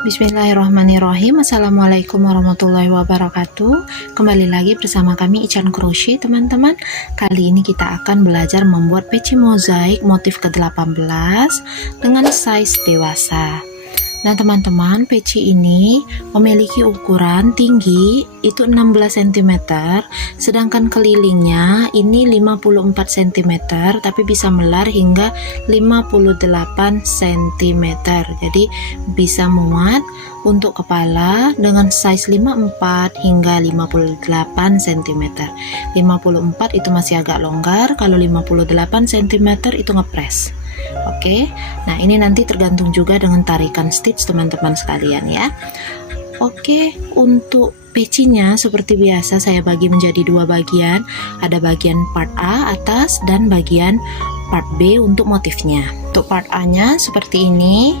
Bismillahirrahmanirrahim. Assalamualaikum warahmatullahi wabarakatuh. Kembali lagi bersama kami Ican Crochet, teman-teman. Kali ini kita akan belajar membuat peci mozaik motif ke-18 dengan size dewasa. Nah teman-teman, peci ini memiliki ukuran tinggi itu 16 cm, sedangkan kelilingnya ini 54 cm, tapi bisa melar hingga 58 cm. Jadi bisa muat untuk kepala dengan size 54 hingga 58 cm. 54 itu masih agak longgar, kalau 58 cm itu ngepres. Oke, nah ini nanti tergantung juga dengan tarikan stitch teman-teman sekalian ya. Oke, untuk pecinya seperti biasa saya bagi menjadi dua bagian. Ada bagian part A atas dan bagian part B untuk motifnya. Untuk part A nya seperti ini,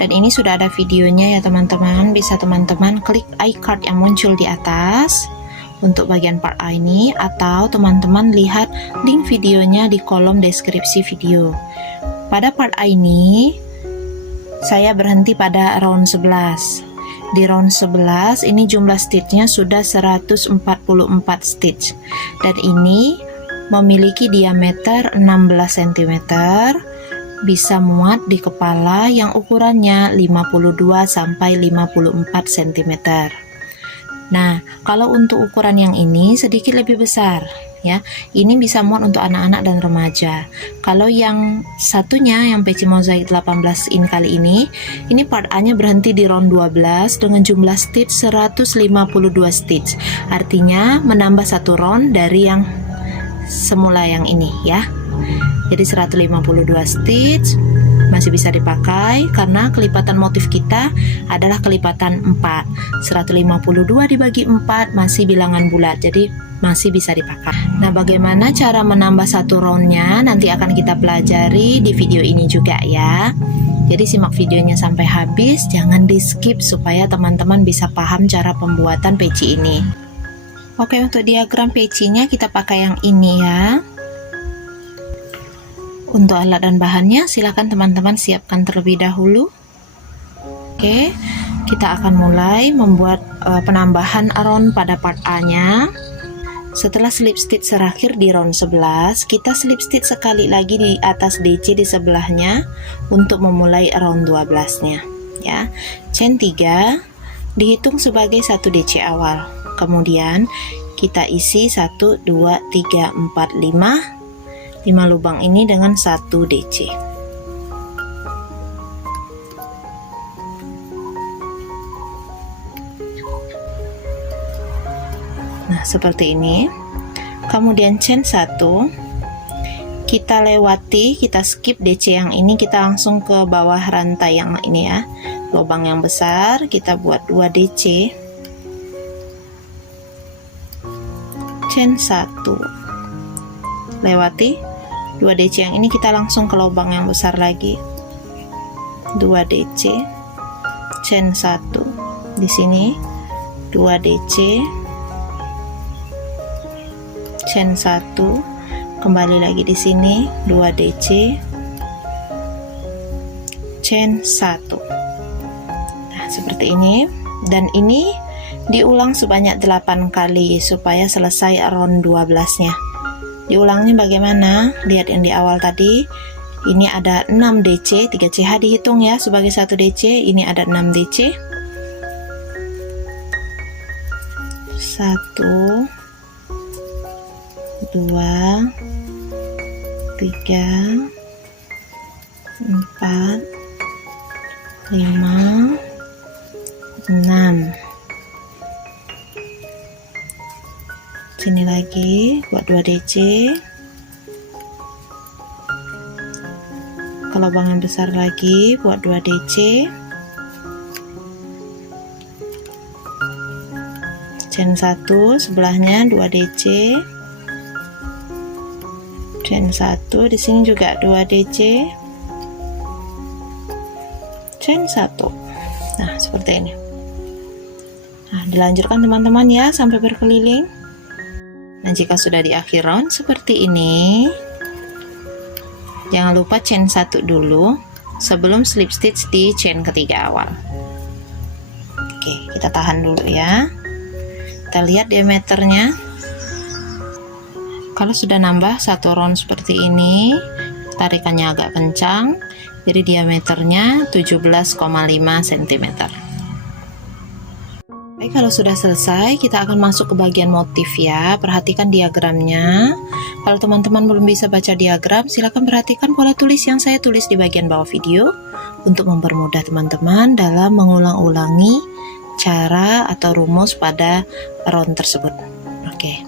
dan ini sudah ada videonya ya teman-teman. Bisa teman-teman klik iCard yang muncul di atas untuk bagian part A ini, atau teman-teman lihat link videonya di kolom deskripsi video. Pada part A ini saya berhenti pada round 11. Di round 11 ini jumlah stitchnya sudah 144 stitch, dan ini memiliki diameter 16 cm, bisa muat di kepala yang ukurannya 52 sampai 54 cm. Nah, kalau untuk ukuran yang ini sedikit lebih besar ya. Ini bisa muat untuk anak-anak dan remaja. Kalau yang satunya, yang peci mozaik 18 in kali ini part A-nya berhenti di round 12 dengan jumlah stitch 152 stitch. Artinya menambah satu round dari yang semula yang ini ya. Jadi 152 stitch masih bisa dipakai karena kelipatan motif kita adalah kelipatan 4. 152 dibagi 4 masih bilangan bulat, jadi masih bisa dipakai. Nah, bagaimana cara menambah satu roundnya nanti akan kita pelajari di video ini juga ya. Jadi simak videonya sampai habis, jangan di skip supaya teman-teman bisa paham cara pembuatan peci ini. Oke, untuk diagram pecinya kita pakai yang ini ya. Untuk alat dan bahannya silahkan teman-teman siapkan terlebih dahulu. Oke, kita akan mulai membuat penambahan round pada part A nya. Setelah slip stitch terakhir di round 11, kita slip stitch sekali lagi di atas DC di sebelahnya untuk memulai round 12 nya ya. Chain 3 dihitung sebagai 1 DC awal, kemudian kita isi 1, 2, 3, 4, 5 lubang ini dengan 1 DC. Nah, seperti ini. Kemudian chain 1 kita lewati, kita skip DC yang ini, kita langsung ke bawah rantai yang ini ya. Lubang yang besar kita buat 2 DC. Chain 1 lewati 2 DC yang ini, kita langsung ke lubang yang besar lagi, 2 DC, chain 1 di sini, 2 DC, chain 1, kembali lagi di sini, 2 DC, chain 1. Nah, seperti ini, dan ini diulang sebanyak 8 kali supaya selesai round 12 nya. Diulangnya bagaimana? Lihat yang di awal tadi, ini ada 6 DC, 3 CH dihitung ya sebagai 1 DC, ini ada 6 DC. 1, 2, 3, 4, 5, 6. Sini lagi buat 2 DC, ke lubang yang besar lagi buat 2 DC, chain 1 sebelahnya 2 DC, chain 1 di sini juga 2 DC, chain 1. Nah, seperti ini. Nah, dilanjutkan teman-teman ya sampai berkeliling. Nah, jika sudah di akhir round seperti ini, jangan lupa chain 1 dulu sebelum slip stitch di chain ketiga awal. Oke, kita tahan dulu ya. Kita lihat diameternya. Kalau sudah nambah 1 round seperti ini, tarikannya agak kencang, jadi diameternya 17,5 cm. Baik, kalau sudah selesai, kita akan masuk ke bagian motif ya. Perhatikan diagramnya. Kalau teman-teman belum bisa baca diagram, silakan perhatikan pola tulis yang saya tulis di bagian bawah video untuk mempermudah teman-teman dalam mengulang-ulangi cara atau rumus pada round tersebut. Oke.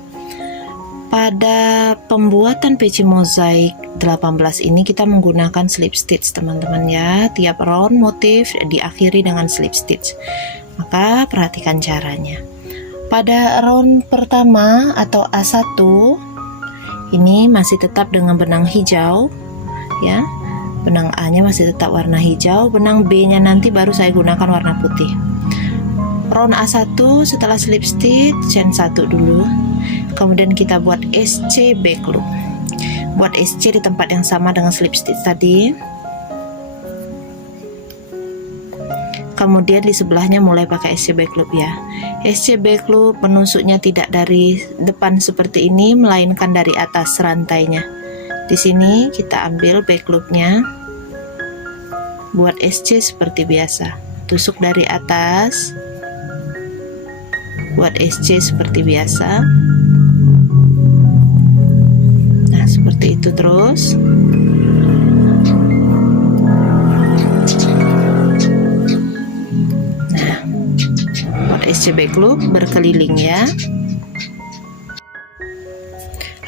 Pada pembuatan peci mozaik 18 ini kita menggunakan slip stitch teman-teman ya. Tiap round motif diakhiri dengan slip stitch. Maka perhatikan caranya. Pada round pertama atau A1 ini masih tetap dengan benang hijau ya. Benang A nya masih tetap warna hijau, benang B nya nanti baru saya gunakan warna putih. Round A1 setelah slip stitch chain 1 dulu, kemudian kita buat SC back loop. Buat SC di tempat yang sama dengan slip stitch tadi. Kemudian di sebelahnya mulai pakai SC back loop ya. SC back loop penusuknya tidak dari depan seperti ini, melainkan dari atas rantainya. Di sini kita ambil back loopnya, buat SC seperti biasa, tusuk dari atas, buat SC seperti biasa. Nah, seperti itu terus. Nah, buat SC back loop berkeliling ya.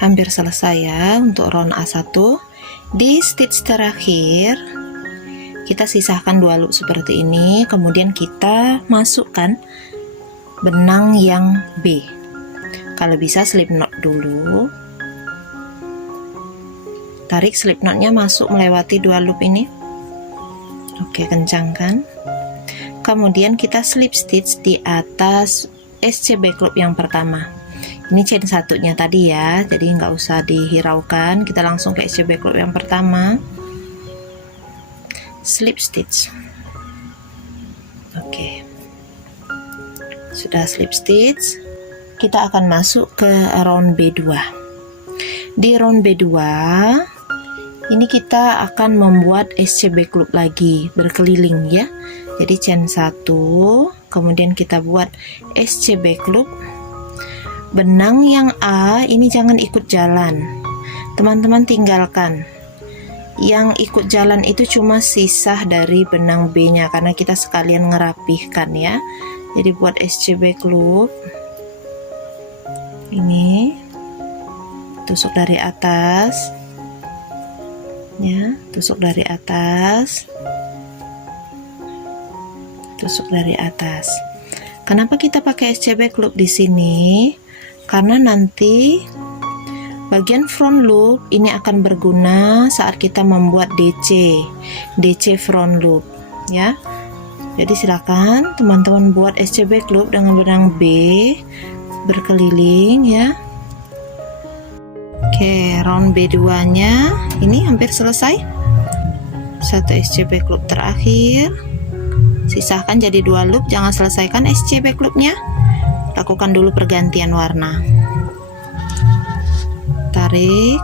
Hampir selesai ya untuk round A1. Di stitch terakhir kita sisahkan 2 loop seperti ini, kemudian kita masukkan benang yang B. Kalau bisa slip knot dulu. Tarik slip knotnya masuk melewati 2 loop ini. Oke, kencangkan. Kemudian kita slip stitch di atas SC back loop yang pertama. Ini chain 1-nya tadi ya, jadi nggak usah dihiraukan, kita langsung ke SC back loop yang pertama, slip stitch. Oke, sudah slip stitch, kita akan masuk ke round B2. Di round B2 ini kita akan membuat SC back loop lagi berkeliling ya. Jadi chain 1, kemudian kita buat SC back loop. Benang yang A ini jangan ikut jalan, teman-teman tinggalkan. Yang ikut jalan itu cuma sisa dari benang B nya, karena kita sekalian ngerapihkan ya. Jadi buat SC back loop ini, tusuk dari atas ya, tusuk dari atas, tusuk dari atas. Kenapa kita pakai SC back loop di sini? Karena nanti bagian front loop ini akan berguna saat kita membuat DC front loop ya. Jadi silakan teman-teman buat SC back loop dengan benang B berkeliling ya. Oke, round B2 nya ini hampir selesai. 1 SC back loop terakhir, sisahkan jadi 2 loop, jangan selesaikan SC back loopnya. Lakukan dulu pergantian warna. Tarik,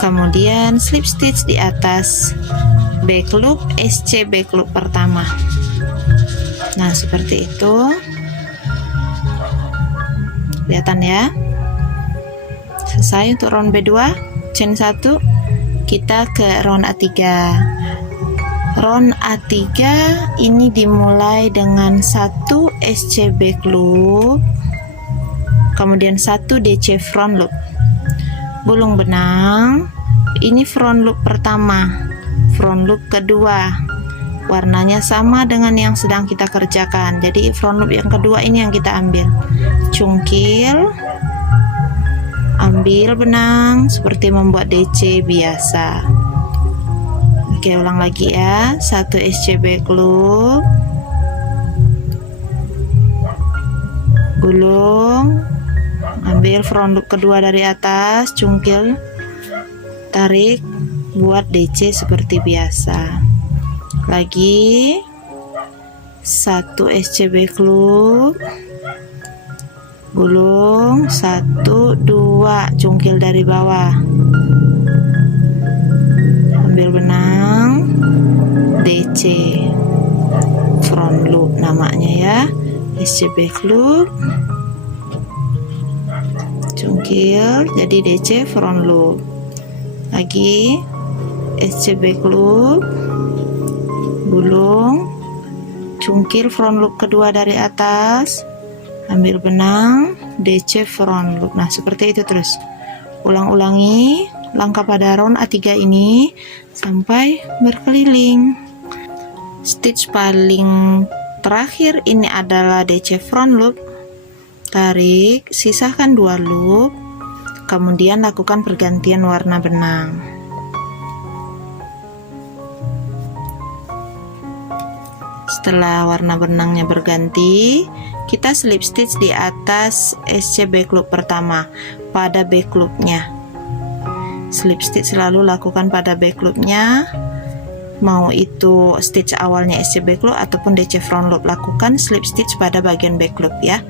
kemudian slip stitch di atas back loop SC back loop pertama. Nah, seperti itu. Kelihatan ya. Selesai untuk round B2, chain 1. Kita ke round A3. Round A3 ini dimulai dengan 1 SC back loop, kemudian 1 DC front loop. Gulung benang, ini front loop pertama, front loop kedua. Warnanya sama dengan yang sedang kita kerjakan. Jadi front loop yang kedua ini yang kita ambil. Cungkil, ambil benang seperti membuat DC biasa. Oke, ulang lagi ya. 1 SC back loop, gulung, ambil front loop kedua dari atas, cungkil, tarik, buat DC seperti biasa. Lagi 1 SC back loop, gulung 1 2, cungkil dari bawah, ambil benang, DC front loop namanya ya, SC back loop, cungkil jadi DC front loop, lagi SC back loop, gulung, cungkil front loop kedua dari atas, ambil benang, DC front loop. Nah seperti itu terus, ulang-ulangi langkah pada round A3 ini sampai berkeliling. Stitch paling terakhir ini adalah DC front loop, tarik, sisakan 2 loop, kemudian lakukan pergantian warna benang. Setelah warna benangnya berganti, kita slip stitch di atas SC back loop pertama pada back loopnya. Slip stitch selalu lakukan pada back loopnya, mau itu stitch awalnya SC back loop ataupun DC front loop, lakukan slip stitch pada bagian back loop ya.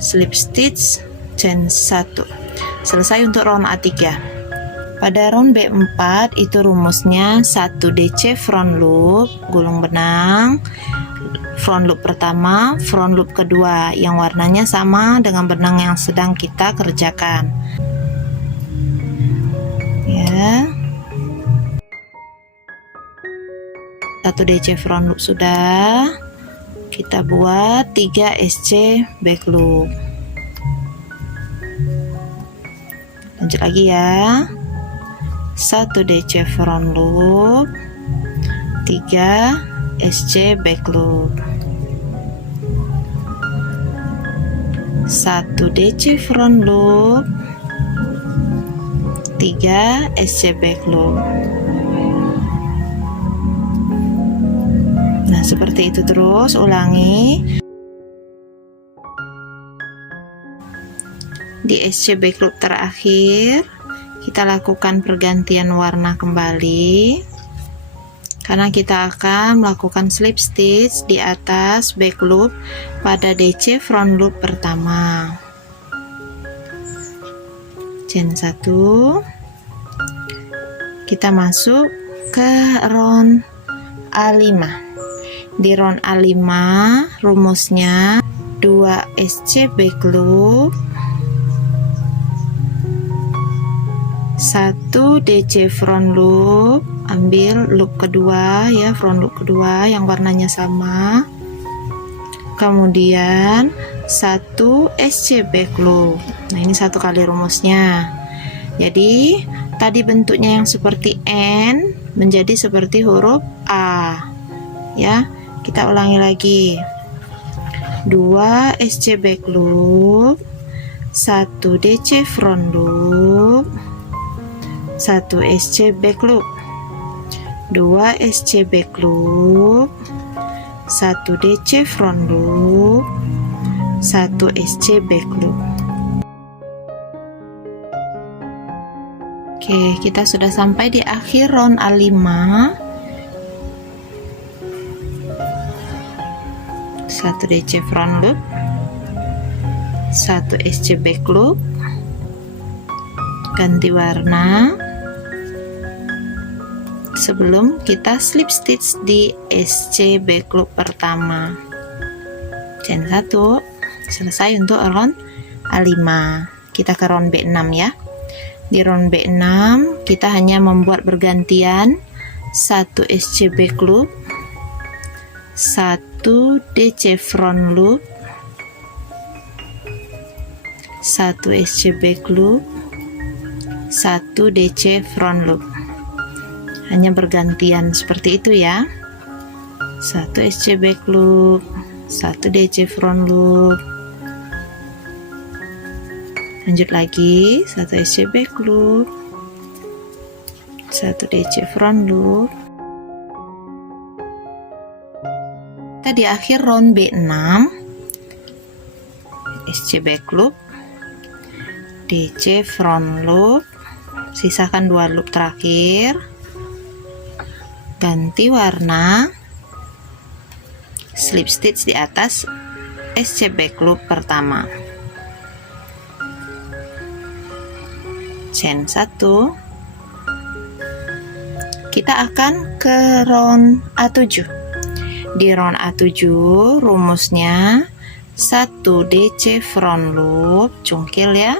Slip stitch chain 1. Selesai untuk round A3. Pada round B4 itu rumusnya 1 DC front loop, gulung benang, front loop pertama, front loop kedua yang warnanya sama dengan benang yang sedang kita kerjakan ya. 1 DC front loop sudah, kita buat 3 SC back loop. Lanjut lagi ya, 1 DC front loop, 3 SC back loop, 1 DC front loop, 3 SC back loop. Nah seperti itu terus, ulangi. Di SC back loop terakhir kita lakukan pergantian warna kembali, karena kita akan melakukan slip stitch di atas back loop pada DC front loop pertama. Chain 1, kita masuk ke round A5. Di round A5 rumusnya 2 SC back loop, 1 DC front loop, ambil loop kedua ya, front loop kedua yang warnanya sama, kemudian 1 SC back loop. Nah ini 1 kali rumusnya. Jadi tadi bentuknya yang seperti N menjadi seperti huruf A ya. Kita ulangi lagi, 2 SC back loop, 1 DC front loop, 1 SC back loop, 2 SC back loop, 1 DC front loop, 1 SC back loop. Oke, kita sudah sampai di akhir round A5. 1 DC front loop, 1 SC back loop, ganti warna sebelum kita slip stitch di SC back loop pertama. Chain 1. Selesai untuk round A5. Kita ke round B6 ya. Di round B6 kita hanya membuat bergantian 1 SC back loop, 1 DC front loop, 1 SC back loop, 1 DC front loop. Hanya bergantian seperti itu ya. 1 SC back loop, 1 DC front loop. Lanjut lagi, 1 SC back loop, 1 DC front loop. Kita di akhir round B6, SC back loop, DC front loop, sisakan 2 loop terakhir, ganti warna, slip stitch di atas SC back loop pertama, chain 1. Kita akan ke round A7. Di round A7 rumusnya 1 DC front loop, cungkil ya,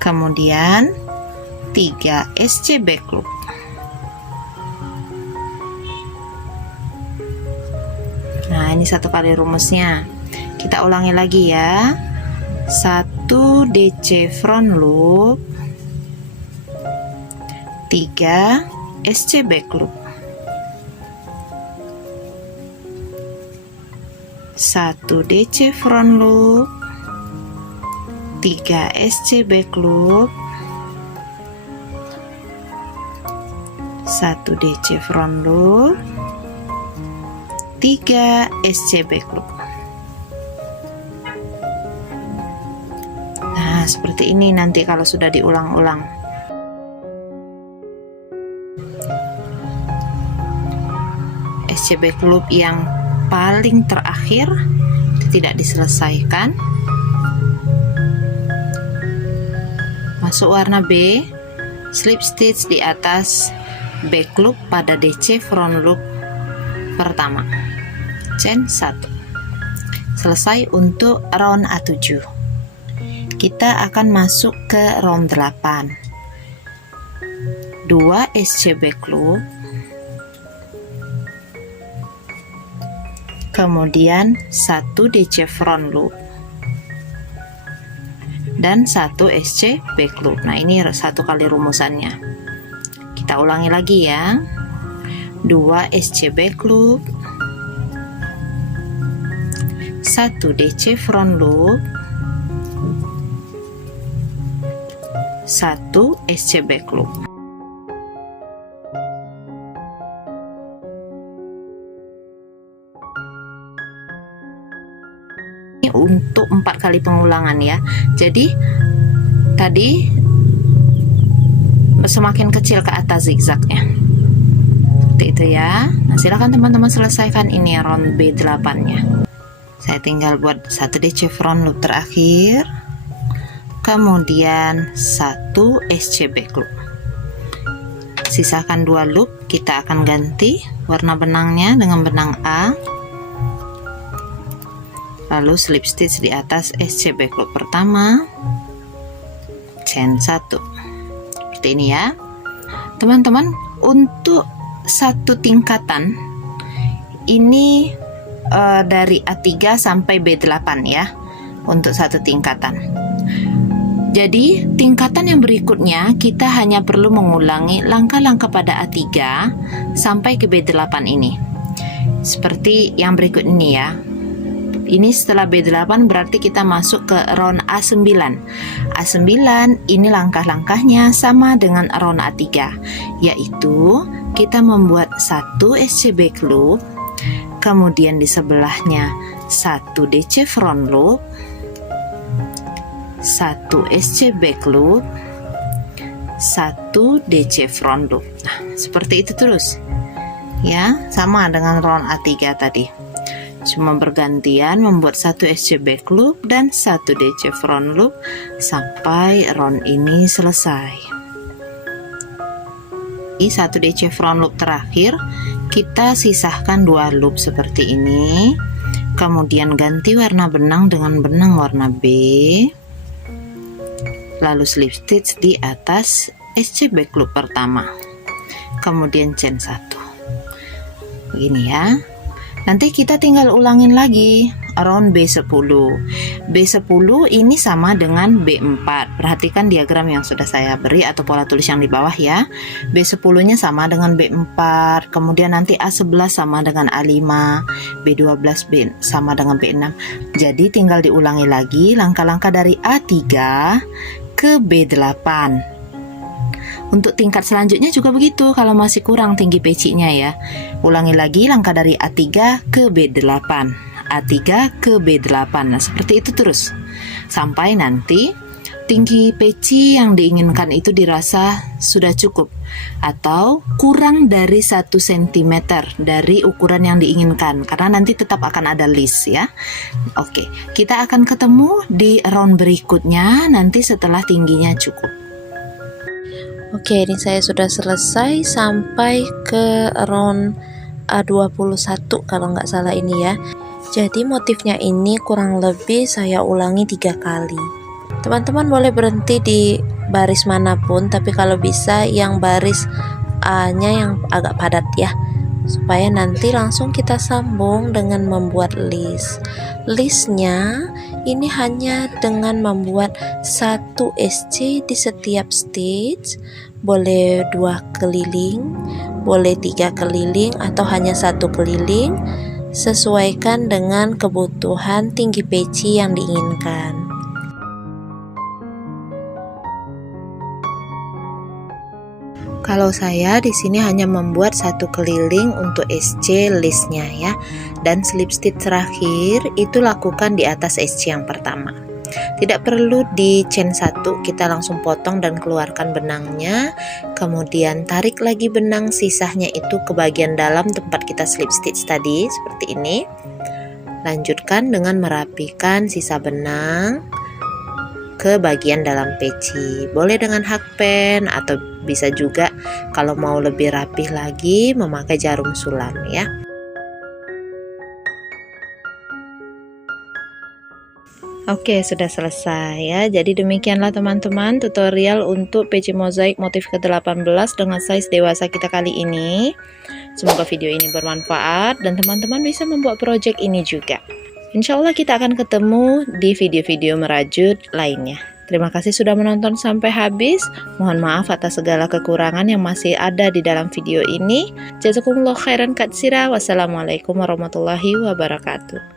kemudian 3 SC back loop. Nah, ini satu kali rumusnya. Kita ulangi lagi ya. 1 DC front loop, 3 SC back loop. 1 DC front loop, 3 SC back loop, 1 DC front loop, 3 SC back loop. Nah, seperti ini nanti kalau sudah diulang-ulang. SC back loop yang paling terakhir tidak diselesaikan. Masuk warna B, slip stitch di atas back loop pada DC front loop pertama, chain 1. Selesai untuk round A7. Kita akan masuk ke round 8. 2 SC back loop, kemudian 1 DC front loop dan 1 SC back loop. Nah, ini satu kali rumusannya. Kita ulangi lagi ya. 2 SC back loop, 1 DC front loop, 1 SC back loop. Ini untuk 4 kali pengulangan ya. Jadi tadi semakin kecil ke atas zigzagnya. Seperti itu ya. Nah, silakan teman-teman selesaikan ini round B8 nya. Saya tinggal buat 1 DC front loop terakhir, kemudian 1 SC back loop. Sisakan 2 loop. Kita akan ganti warna benangnya dengan benang A, lalu slip stitch di atas SC back loop pertama, chain 1. Seperti ini ya teman-teman. Untuk satu tingkatan ini dari A3 sampai B8 ya, untuk satu tingkatan. Jadi tingkatan yang berikutnya kita hanya perlu mengulangi langkah-langkah pada A3 sampai ke B8 ini. Seperti yang berikut ini ya. Ini setelah B8 berarti kita masuk ke round A9. A9 ini langkah-langkahnya sama dengan round A3, yaitu kita membuat 1 SC back loop, kemudian di sebelahnya 1 DC front loop, 1 SC back loop, 1 DC front loop. Nah, seperti itu terus ya, sama dengan round A3 tadi. Cuma bergantian membuat 1 SC back loop dan 1 DC front loop sampai round ini selesai. Di 1 DC front loop terakhir kita sisahkan 2 loop seperti ini, kemudian ganti warna benang dengan benang warna B, lalu slip stitch di atas SC back loop pertama, kemudian chain 1. Begini ya. Nanti kita tinggal ulangin lagi round B10. B10 ini sama dengan B4. Perhatikan diagram yang sudah saya beri atau pola tulis yang di bawah ya. B10 nya sama dengan B4, kemudian nanti A11 sama dengan A5, B12 sama dengan B6. Jadi tinggal diulangi lagi langkah-langkah dari A3 ke B8. Untuk tingkat selanjutnya juga begitu, kalau masih kurang tinggi pecinya ya. Ulangi lagi langkah dari A3 ke B8, A3 ke B8. Nah, seperti itu terus. Sampai nanti tinggi peci yang diinginkan itu dirasa sudah cukup. atau kurang dari 1 cm dari ukuran yang diinginkan, karena nanti tetap akan ada list ya. Oke, kita akan ketemu di round berikutnya nanti setelah tingginya cukup. Oke, ini saya sudah selesai sampai ke round 21 kalau nggak salah ini ya. Jadi motifnya ini kurang lebih saya ulangi 3 kali. Teman-teman boleh berhenti di baris manapun, tapi kalau bisa yang baris A-nya yang agak padat ya, supaya nanti langsung kita sambung dengan membuat list. Listnya ini hanya dengan membuat 1 SC di setiap stitch, boleh 2 keliling, boleh 3 keliling, atau hanya 1 keliling, sesuaikan dengan kebutuhan tinggi peci yang diinginkan. Kalau saya di sini hanya membuat 1 keliling untuk SC listnya ya, dan slip stitch terakhir itu lakukan di atas SC yang pertama. Tidak perlu di chain 1, kita langsung potong dan keluarkan benangnya, kemudian tarik lagi benang sisanya itu ke bagian dalam tempat kita slip stitch tadi seperti ini. Lanjutkan dengan merapikan sisa benang ke bagian dalam peci, boleh dengan hakpen atau bisa juga kalau mau lebih rapih lagi memakai jarum sulam ya. Oke, sudah selesai ya. Jadi demikianlah teman-teman tutorial untuk peci mozaik motif ke-18 dengan size dewasa kita kali ini. Semoga video ini bermanfaat dan teman-teman bisa membuat project ini juga. Insya Allah kita akan ketemu di video-video merajut lainnya. Terima kasih sudah menonton sampai habis. Mohon maaf atas segala kekurangan yang masih ada di dalam video ini. Jazakumullah khairan katsira. Wassalamualaikum warahmatullahi wabarakatuh.